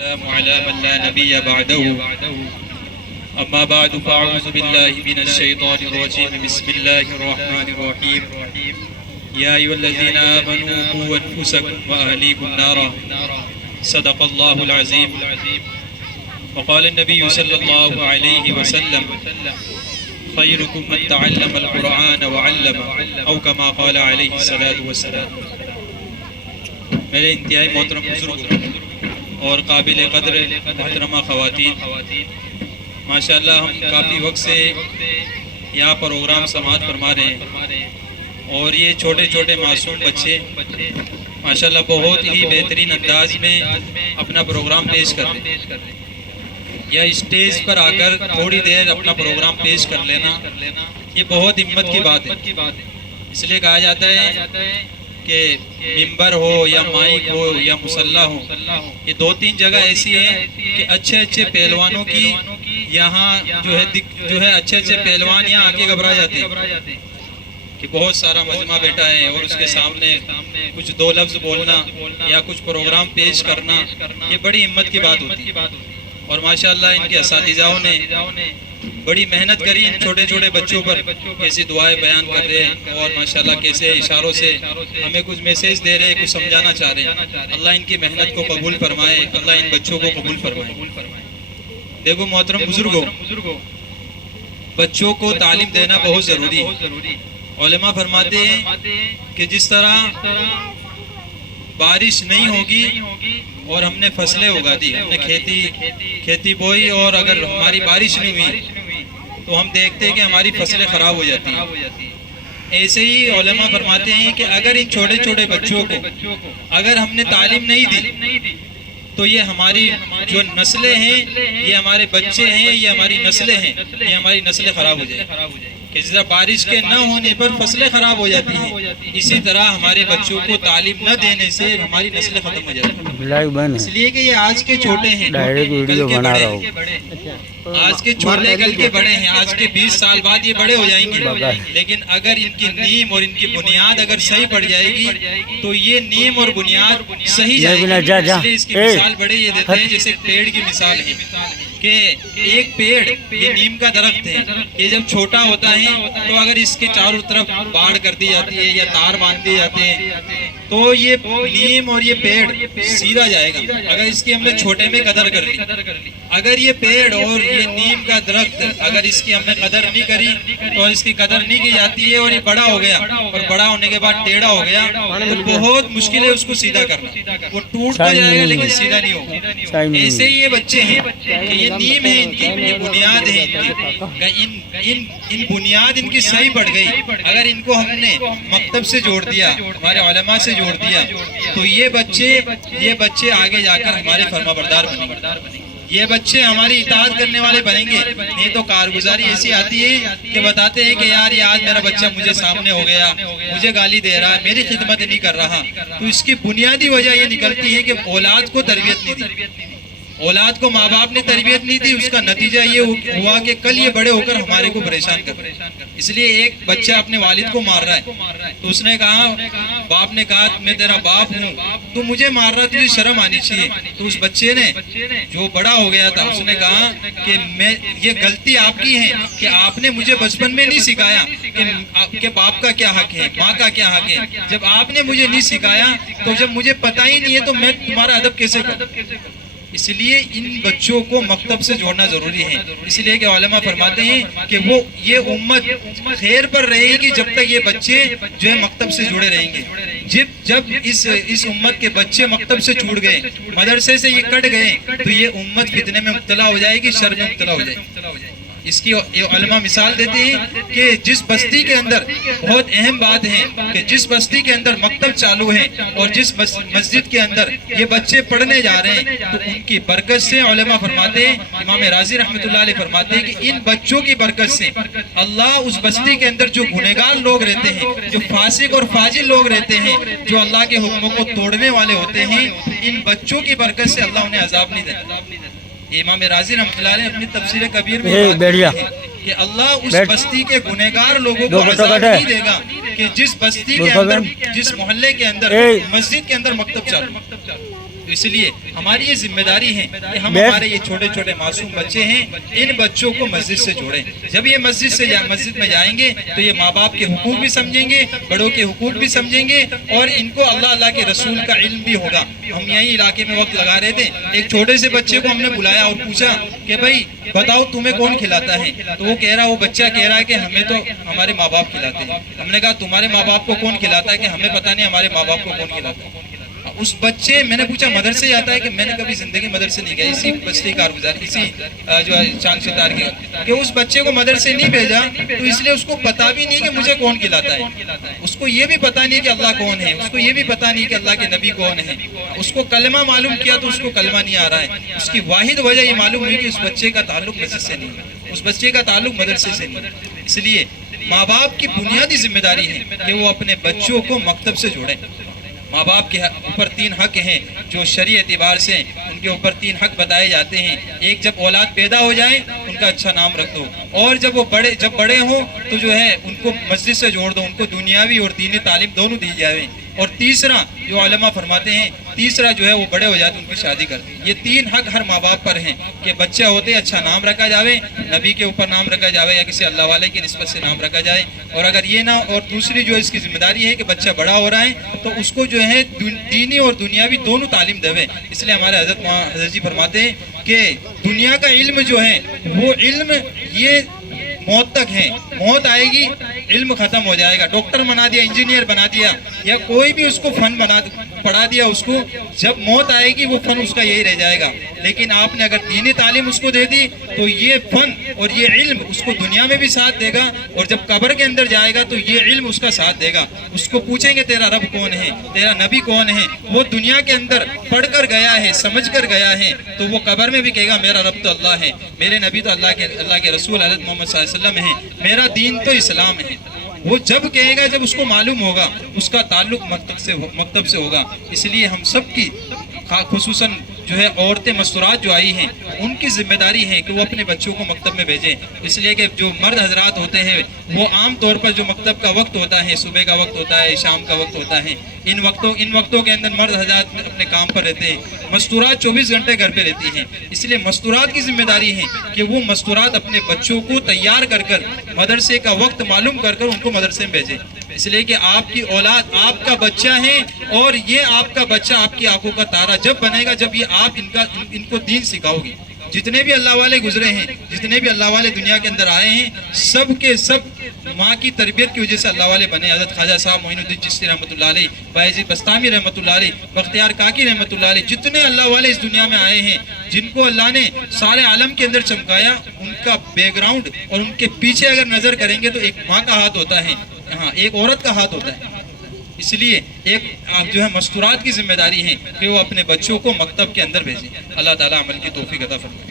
السلام على من لا نبي بعده أما بعد فأعوذ بالله من الشيطان الرجيم بسم الله الرحمن الرحيم يا أيها الذين آمنوا قوا أنفسكم وأهليكم نارا صدق الله العظيم وقال النبي صلى الله عليه وسلم خيركم من تعلم القرآن وعلمه أو كما قال عليه الصلاة والسلام. میرے انتہائی محترم بزرگوں اور قابل قدر محترمہ خواتین، ماشاءاللہ ہم کافی وقت سے یہاں پروگرام سماعت فرما رہے ہیں اور یہ چھوٹے چھوٹے معصوم بچے ماشاءاللہ بہت ہی بہترین انداز میں اپنا پروگرام پیش کر رہے ہیں. یا اسٹیج پر آ کر تھوڑی دیر اپنا پروگرام پیش کر لینا یہ بہت ہمت کی بات ہے. اس لیے کہا جاتا ہے کہ ممبر ہو یا مائک ہو یا مصلی ہو، یہ دو تین جگہ ایسی ہیں کہ اچھے اچھے پہلوانوں کی یہاں جو ہے اچھے پہلوان یہاں آ کے گھبرا جاتے ہیں کہ بہت سارا مجمع بیٹھا ہے اور اس کے سامنے کچھ دو لفظ بولنا یا کچھ پروگرام پیش کرنا یہ بڑی ہمت کی بات ہوتی ہے. اور ماشاءاللہ ان کے اساتذہوں نے بڑی محنت کری ان چھوٹے چھوٹے بچوں پر، کیسی دعائیں بیان کر رہے ہیں اور ماشاءاللہ کیسے اشاروں سے ہمیں کچھ میسیج دے رہے ہیں، کچھ سمجھانا چاہ رہے ہیں. اللہ ان کی محنت کو قبول فرمائے، اللہ ان بچوں کو قبول فرمائے. دیکھو محترم بزرگوں، بچوں کو تعلیم دینا بہت ضروری ہے. علماء فرماتے ہیں کہ جس طرح بارش نہیں ہوگی اور ہم نے فصلیں اگا دی، ہم نے کھیتی بوئی اور اگر ہماری بارش نہیں ہوئی تو ہم دیکھتے ہیں کہ ہماری فصلیں خراب ہو جاتی ہیں. ایسے ہی علماء فرماتے ہیں کہ اگر ان چھوٹے چھوٹے بچوں کو اگر ہم نے تعلیم نہیں دی تو یہ ہماری جو نسلیں ہیں، یہ ہمارے بچے ہیں، یہ ہماری نسلیں ہیں، یہ ہماری نسلیں خراب ہو جائیں کہ جس طرح بارش کے نہ ہونے پر فصلیں خراب ہو جاتی ہیں، اسی طرح ہمارے بچوں کو تعلیم نہ دینے سے ہماری نسلیں ختم ہو جاتی ہیں. اس لیے کہ یہ آج کے چھوٹے ہیں کل کے بڑے ہیں، آج کے چھوٹے کل کے بڑے ہیں. آج کے 20 سال بعد یہ بڑے ہو جائیں گے، لیکن اگر ان کی نیم اور ان کی بنیاد اگر صحیح پڑ جائے گی تو یہ نیم اور بنیاد صحیح جائے گی. اس لیے اس کی مثال بڑے یہ دیتے ہیں جیسے پیڑ کی مثال ہے کہ ایک پیڑ یہ نیم کا درخت ہے، یہ جب چھوٹا ہوتا ہے تو اگر اس کے چاروں طرف باڑ کر دی جاتی ہے یا تار باندھ دیے جاتے ہیں تو یہ نیم اور یہ پیڑ سیدھا جائے گا اگر اس کی ہم نے چھوٹے میں قدر کر لی. اگر یہ پیڑ اور یہ نیم کا درخت اگر اس کی ہم نے قدر نہیں کری تو اس کی قدر نہیں کی جاتی ہے اور یہ بڑا ہو گیا اور بڑا ہونے کے بعد ٹیڑھا ہو گیا تو بہت مشکل ہے اس کو سیدھا کرنا. وہ ٹوٹ تو جائے گا لیکن سیدھا نہیں ہوگا. ایسے ہی یہ بچے ہیں کہ یہ نیم ہے ان کی، یہ بنیاد ہے ان کی. ان بنیاد ان کی صحیح پڑ گئی، اگر ان کو ہم نے مکتب سے جوڑ دیا، ہمارے علماء سے جوڑ دیا تو یہ بچے آگے جا کر ہمارے فرما بردار بنیں گے، یہ بچے ہماری اطاعت کرنے والے بنیں گے. نہیں تو کارگزاری ایسی آتی ہے کہ بتاتے ہیں کہ یار یہ آج میرا بچہ مجھے سامنے ہو گیا، مجھے گالی دے رہا ہے، میری خدمت نہیں کر رہا. تو اس کی بنیادی وجہ یہ نکلتی ہے کہ اولاد کو تربیت نہیں دی، اولاد کو ماں باپ نے تربیت نہیں دی. اس کا نتیجہ یہ ہوا کہ کل یہ بڑے ہو کر ہمارے کو پریشان کر. اس لیے ایک بچہ اپنے والد کو مار رہا ہے تو اس نے کہا، باپ نے کہا میں تیرا باپ ہوں تو مجھے مار رہا، تجھے شرم آنی چاہیے. تو اس بچے نے جو بڑا ہو گیا تھا اس نے کہا کہ یہ غلطی آپ کی ہے کہ آپ نے مجھے بچپن میں نہیں سکھایا کہ باپ کا کیا حق ہے، ماں کا کیا حق ہے. جب آپ نے مجھے نہیں سکھایا تو جب مجھے پتہ ہی نہیں ہے تو میں تمہارا ادب کیسے کروں. اس لیے ان بچوں کو مکتب سے جوڑنا ضروری ہے. اس لیے کہ علماء فرماتے ہیں کہ یہ امت خیر پر رہے گی جب تک یہ بچے جو ہے مکتب سے جڑے رہیں گے. جب اس امت کے بچے مکتب سے چھوٹ گئے، مدرسے سے یہ کٹ گئے تو یہ امت فتنے میں مبتلا ہو جائے گی، شر میں مبتلا ہو جائے گی. اس کی علماء مثال دیتے ہیں کہ جس بستی کے اندر بہت اہم بات ہے کہ جس بستی کے اندر مکتب چالو ہے اور جس مسجد کے اندر یہ بچے پڑھنے جا رہے ہیں تو ان کی برکت سے علماء فرماتے ہیں، امام راضی رحمۃ اللہ علیہ فرماتے ہیں کہ ان بچوں کی برکت سے اللہ اس بستی کے اندر جو گنہگار لوگ رہتے ہیں، جو فاسق اور فاجر لوگ رہتے ہیں، جو اللہ کے حکموں کو توڑنے والے ہوتے ہیں، ان بچوں کی برکت سے اللہ انہیں عذاب نہیں دیتا. امام راضی رحمۃ اللہ علیہ اپنی تفسیر کبیر میں کہ اللہ اس بستی کے گنہگار لوگوں کو عذاب نہیں دے گا کہ جس بستی کے اندر، جس محلے کے اندر، مسجد کے اندر مکتب چالو. تو اس لیے ہماری یہ ذمہ داری ہے کہ ہم ہمارے یہ چھوٹے چھوٹے معصوم بچے ہیں ان بچوں کو مسجد سے جوڑیں. جب یہ مسجد میں جائیں گے تو یہ ماں باپ کے حقوق بھی سمجھیں گے, بڑوں کے حقوق بھی سمجھیں گے, اور ان کو اللہ کے رسول کا علم بھی ہوگا. ہم یہیں علاقے میں وقت لگا رہے تھے, ایک چھوٹے سے بچے کو ہم نے بلایا اور پوچھا کہ بھائی بتاؤ تمہیں کون کھلاتا ہے؟ تو وہ بچہ کہہ رہا ہے کہ ہمیں تو ہمارے ماں باپ کھلاتے ہیں. ہم نے کہا تمہارے ماں باپ کو کون کھلاتا ہے؟ کہ ہمیں پتہ نہیں ہمارے ماں باپ کو کون کھلاتا ہے. اس بچے, میں نے پوچھا مدرسے جاتا ہے؟ کہ میں نے کبھی زندگی مدرسے نہیں گیا, اسی بچے کارگزار اسی جو چاند ستار کے, کہ اس بچے کو مدرسے نہیں بھیجا تو اس لیے اس کو پتا بھی نہیں کہ مجھے کون کھلاتا ہے. اس کو یہ بھی پتا نہیں کہ اللہ کون ہے, اس کو یہ بھی پتا نہیں کہ اللہ کے نبی کون ہے. اس کو کلمہ معلوم کیا تو اس کو کلمہ نہیں آ رہا ہے. اس کی واحد وجہ یہ معلوم ہوئی کہ اس بچے کا تعلق مسجد سے نہیں ہے, اس بچے کا تعلق مدرسے سے نہیں ہے. اس لیے ماں باپ کی بنیادی ذمہ داری ہے کہ وہ اپنے بچوں کو مکتب سے جوڑیں. ماں باپ کے اوپر 3 حق ہیں جو شرعی اعتبار سے ان کے اوپر 3 حق بتائے جاتے ہیں. ایک, جب اولاد پیدا ہو جائے ان کا اچھا نام رکھ دو, اور جب بڑے ہوں تو جو ہے ان کو مسجد سے جوڑ دو, ان کو دنیاوی اور دینی تعلیم دونوں دی جائے. اور تیسرا جو علماء فرماتے ہیں, تیسرا جو ہے وہ بڑے ہو جاتے ان کی شادی کر دیں. یہ 3 حق ہر ماں باپ پر ہیں کہ بچہ ہوتے اچھا نام رکھا جاوے, نبی کے اوپر نام رکھا جاوے یا کسی اللہ والے کی نسبت سے نام رکھا جائے. اور اگر یہ نہ, اور دوسری جو اس کی ذمہ داری ہے کہ بچہ بڑا ہو رہا ہے تو اس کو جو ہے دینی اور دنیاوی دونوں تعلیم دے. اس لیے ہمارے حضرت جی فرماتے ہیں کہ دنیا کا علم جو ہے وہ علم یہ موت تک ہے, موت آئے گی علم ختم ہو جائے گا. ڈاکٹر بنا دیا, انجینئر بنا دیا, یا کوئی بھی اس کو فن پڑھا دیا اس کو, جب موت آئے گی وہ فن اس کا یہی رہ جائے گا. لیکن آپ نے اگر دینی تعلیم اس کو دے دی تو یہ فن اور یہ علم اس کو دنیا میں بھی ساتھ دے گا, اور جب قبر کے اندر جائے گا تو یہ علم اس کا ساتھ دے گا. اس کو پوچھیں گے تیرا رب کون ہے, تیرا نبی کون ہے, وہ دنیا کے اندر پڑھ کر گیا ہے, سمجھ کر گیا ہے, تو وہ قبر میں بھی کہے گا میرا رب تو اللہ ہے, میرے نبی تو اللہ کے رسول حضرت محمد صلی اللہ علیہ وسلم ہیں, میرا دین تو اسلام ہے. وہ جب کہے گا جب اس کو معلوم ہوگا, اس کا تعلق مکتب سے ہوگا. اس لیے ہم سب کی خصوصاً جو ہے عورتیں مستورات جو آئی ہیں ان کی ذمہ داری ہے کہ وہ اپنے بچوں کو مکتب میں بھیجیں. اس لیے کہ جو مرد حضرات ہوتے ہیں وہ عام طور پر جو مکتب کا وقت ہوتا ہے, صبح کا وقت ہوتا ہے, شام کا وقت ہوتا ہے, ان وقتوں کے اندر مرد حضرات اپنے کام پر رہتے ہیں. مستورات 24 گھنٹے گھر پہ رہتی ہیں. اس لیے مستورات کی ذمہ داری ہے کہ وہ مستورات اپنے بچوں کو تیار کر مدرسے کا وقت معلوم کر ان کو مدرسے میں بھیجیں. اس لیے کہ آپ کی اولاد آپ کا بچہ ہے, اور یہ آپ کا بچہ آپ کی آنکھوں کا تارا جب بنے گا جب یہ آپ ان کو دین سکھاؤ گی. جتنے بھی اللہ والے گزرے ہیں, جتنے بھی اللہ والے دنیا کے اندر آئے ہیں, سب کے سب ماں کی تربیت کی وجہ سے اللہ والے بنے. حضرت خواجہ صاحب معین الدین چشتی رحمۃ اللہ علیہ, بایزید بستامی رحمۃ اللہ علیہ, بختیار کاکی رحمۃ اللہ علیہ, جتنے اللہ والے اس دنیا میں آئے ہیں جن کو اللہ نے سارے عالم کے اندر چمکایا, ان کا بیک گراؤنڈ اور ان کے پیچھے اگر نظر کریں گے تو ایک ماں کا ہاتھ ہوتا ہے, ہاں ایک عورت کا ہاتھ ہوتا ہے. اس لیے ایک جو ہے مستورات کی ذمہ داری ہے کہ وہ اپنے بچوں کو مکتب کے اندر بھیجیں. اللہ تعالیٰ عمل کی توفیق عطا فرمائے.